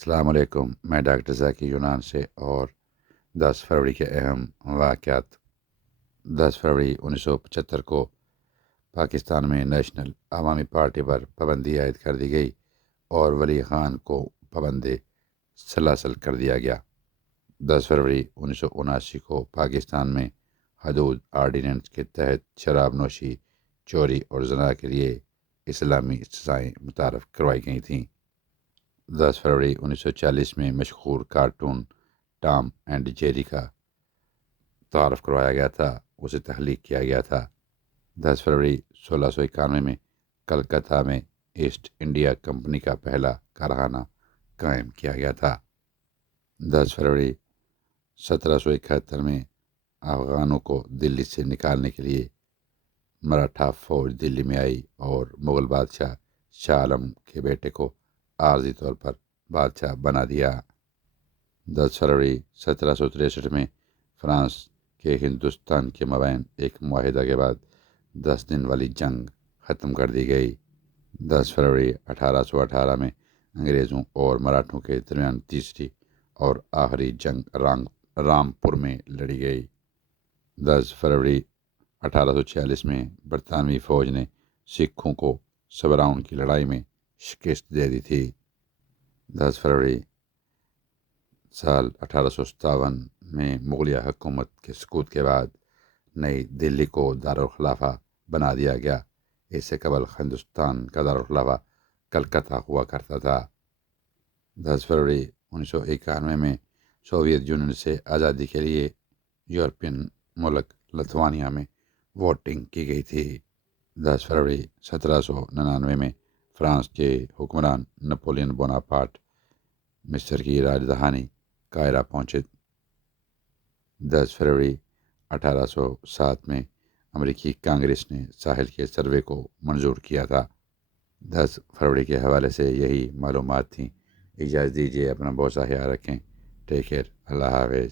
السلام علیکم، میں ڈاکٹر ذاکی یونان سے، اور 10 فروری کے اہم واقعات۔ 10 فروری 1975 کو پاکستان میں نیشنل عوامی پارٹی پر پابندی عائد کر دی گئی اور ولی خان کو پابند سلاسل کر دیا گیا۔ 10 فروری 1979 کو پاکستان میں حدود آرڈیننس کے تحت شراب نوشی، چوری اور زنا کے لیے اسلامی سزائیں متعارف کروائی گئی تھیں۔ 10 فروری 1940 میں مشہور کارٹون ٹام اینڈ جیری کا تعارف کروایا گیا تھا، اسے تخلیق کیا گیا تھا۔ 10 فروری 1691 میں کلکتہ میں ایسٹ انڈیا کمپنی کا پہلا کارخانہ قائم کیا گیا تھا۔ 10 فروری 1771 میں افغانوں کو دلی سے نکالنے کے لیے مراٹھا فوج دلی میں آئی اور مغل بادشاہ شاہ عالم کے بیٹے کو عارضی طور پر بادشاہ بنا دیا۔ 10 فروری 1763 میں فرانس کے ہندوستان کے مابین ایک معاہدہ کے بعد 10 دن والی جنگ ختم کر دی گئی۔ 10 فروری 1818 میں انگریزوں اور مراٹھوں کے درمیان تیسری اور آخری جنگ رامپور میں لڑی گئی۔ 10 فروری 1846 میں برطانوی فوج نے سکھوں کو سبراؤن کی لڑائی میں شکست دے دی تھی۔ 10 فروری سال 1857 میں مغلیہ حکومت کے سقوط کے بعد نئی دلی کو دارالخلافہ بنا دیا گیا۔ اس سے قبل ہندوستان کا دارالخلافہ کلکتہ ہوا کرتا تھا۔ 10 فروری 1991 میں سوویت یونین سے آزادی کے لیے یورپین ملک لتھوانیا میں ووٹنگ کی گئی تھی۔ 10 فروری 1799 میں فرانس کے حکمران نپولین بوناپارٹ مصر کی راجدھانی قاہرہ پہنچے۔ 10 فروری 1807 میں امریکی کانگریس نے ساحل کے سروے کو منظور کیا تھا۔ 10 فروری کے حوالے سے یہی معلومات تھیں۔ اجازت دیجیے، اپنا بہت سا خیال رکھیں۔ ٹیک کیئر، اللہ حافظ۔